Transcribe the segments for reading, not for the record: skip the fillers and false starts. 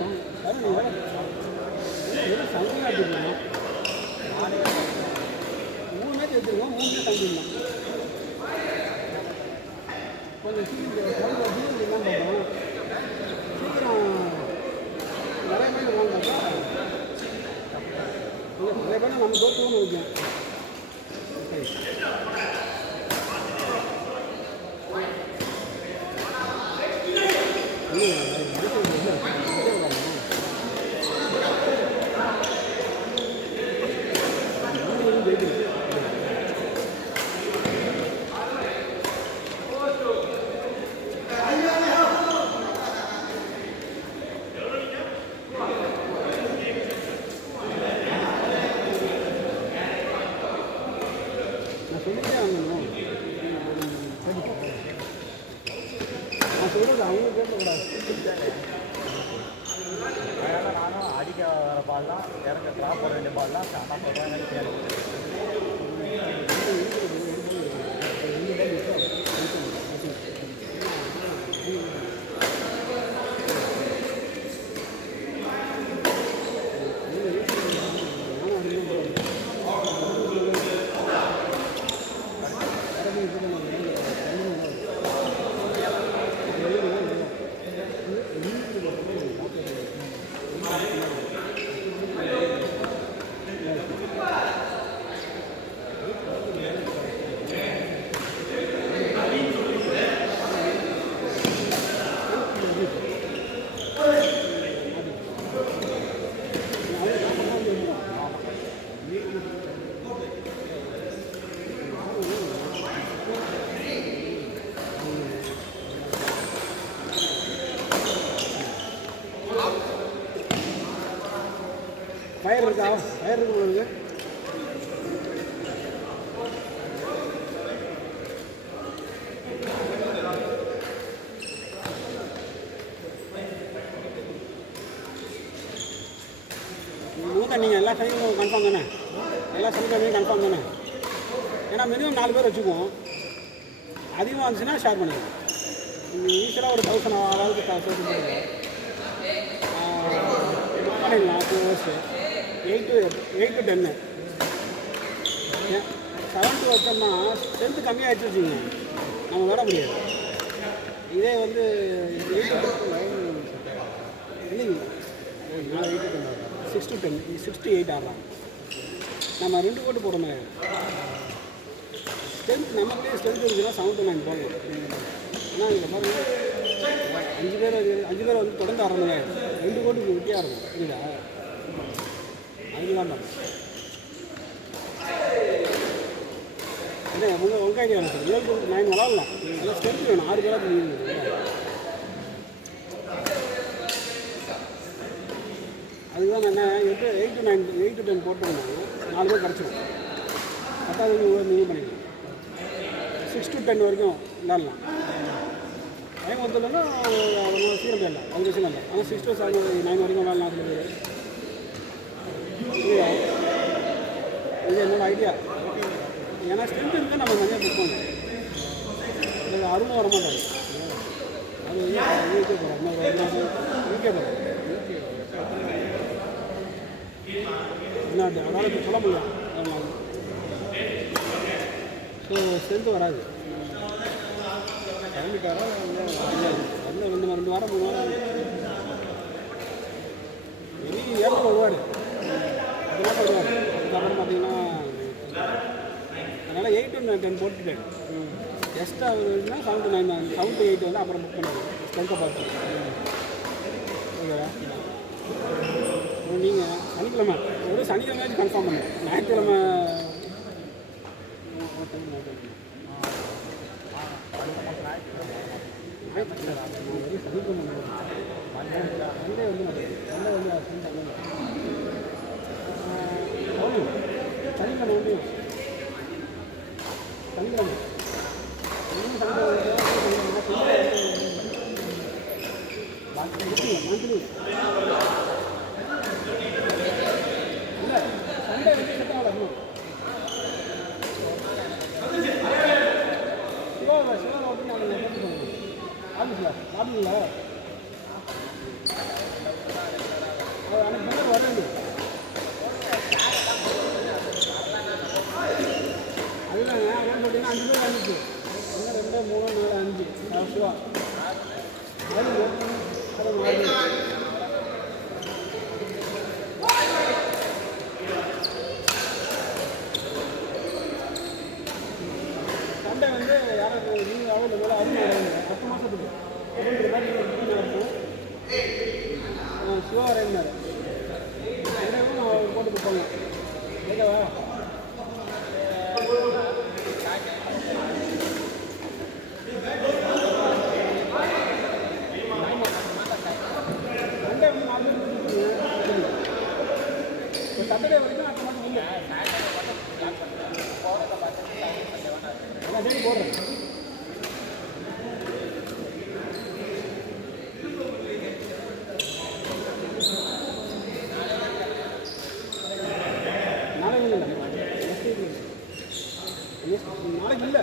சங்கமாக 3 match எடுத்துருக்கோம், 3 match தங்கிடலாம். கொஞ்சம் சீக்கிரம் என்ன பண்ணுறோம், சீக்கிரம் நிறைய பேர் வாங்கினாக்கா நிறைய பேர் நம்ம தோற்றுவோம்னு வைக்கோம். நான் சொல்கிறது அவங்க கேட்கக்கூடாது. அதனால் நானும் அடிக்க வர பால்லாம் இறக்க ட்ராப் பண்ண வேண்டிய பால்லாம் நான் சொல்கிறேன். ஃபயர் இருக்கா? ஃபயர் இருக்கு உங்களுக்கு? நீங்கள் எல்லா சைடும் கன்ஃபார்ம் தானே? எல்லா சைடும் கன்ஃபார்ம் தானே? ஏன்னா மினிமம் 4 பேர் வச்சுக்குவோம். அதிகமாக இருந்துச்சுன்னா ஷேர் பண்ணிடுவோம். ஈஸியாக ஒரு 1000 அளவுக்கு சேர்த்து பண்ணிடலாம். 2 ஹவர்ஸு 8 to 10. 7 to வச்சோம்னா ஸ்ட்ரென்த்து கம்மியாகிடுச்சு வச்சுங்க, நம்ம விட முடியாது. இதே வந்து 8 to 10 இல்லைங்க, 8 to 10 6 to 10 6 to 8 ஆடலாம். நம்ம 2 போட்டு போகிற மாதிரி ஸ்ட்ரென்த் நமக்குள்ளே ஸ்ட்ரென்த் இருக்குன்னா 7 to 9 போகலாம். ஆனால் இதில் பாருங்கள் 5 பேர் வந்து தொடர்ந்து ஆடுற மாதிரி 2 கோட்டுக்கு விட்டியாக இருக்கும். புரியுதா? அதுதான் இல்லை உங்கள் ஐடியா சார். 7 to 9 விளாட்லாம். நல்லா ஸ்ட்ரென்த் வேணும். 6 பேராக தெரியுது. அதுதான் என்ன 8 to 10 போட்டோம்னா 4 பேர் கிடச்சிடும். 10வது நீங்கள் பண்ணிக்கலாம். 6 to 10 வரைக்கும் விளாட்லாம். டைம் ஒருத்தர்னா சீக்கிரம் போயிடலாம், அது பிரச்சனை இல்லை. ஆனால் 6 to 9 வரைக்கும் விளாட்லாம். சில பேர் இது என்னோடய ஐடியா. ஏன்னா ஸ்ட்ரென்த் இருந்தால் நம்ம நிறையா கொடுப்போங்க. இது அருமை வர மாட்டாங்க. அது யூகே போகிறோம், யூகே போகிறோம் வெளிநாட்டு. அதனால் இப்போ சொல்ல முடியும். ஸோ ஸ்ட்ரென்த்து வராது. கிளம்பிட்டாரா? வந்து 2 வாரம் 3 வாரம் வெளியே ஏற்ற வருவார். அதெல்லாம் வருவார். அதுக்கப்புறம் பார்த்தீங்கன்னா அதனால் 8 to 10 போட்டுட்டேன். எக்ஸ்ட்ரா வருதுன்னா 7 to 9 7 to 8 வந்து அப்புறம் புக் பண்ணுவாங்க. ஸ்ட்ரென்த்தை பார்த்து. ஓகேவா? நீங்கள் சனிக்கிழமை ஒரு சனிக்கிழமையாச்சும் கன்ஃபார்ம் பண்ணுங்க. ஞாயிற்றுக்கிழமை சனிக்கிழமை சண்டே வந்து சண்டே வந்து சனிக்கிழமை வந்து சனிக்கிழமை மந்த்லி இல்லை சண்டே வந்து செட்டாக வரணும். சிவா வந்து நான் ஆஃபீஸில் ஆஃபீஸில் சிவா அது மாறி சண்டை வந்து யாராவது நீங்கள் அவ்வளோ வேலை அதிகம் 10 மாதத்துக்கு அப்படின்ற மாதிரி இருக்கும். சிவா ரெண்டார் போட்டு கொடுப்பாங்க ஓகேவா? சண்டே வந்து 4 இப்போ சாட்டர்டே வரைக்கும் அடுத்த மாதம் இல்லை டெய்லி போடுறேன். நாளைக்கு இல்லை நாளைக்கு இல்லை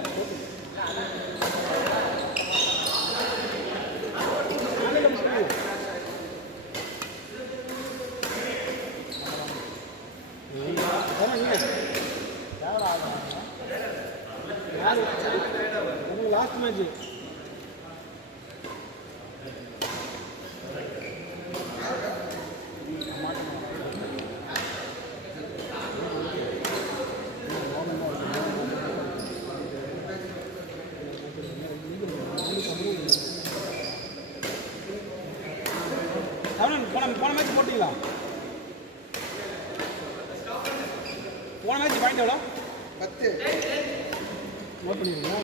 நாளைக்கு முடிச்சுக்கோங்க. லாஸ்ட் மேட்ச் போன மேட்ச் போட்டிங்களா? போன மேட்ச் பாயிண்ட் எவ்வளோ? 10 நோட் பண்ணிடுங்களா?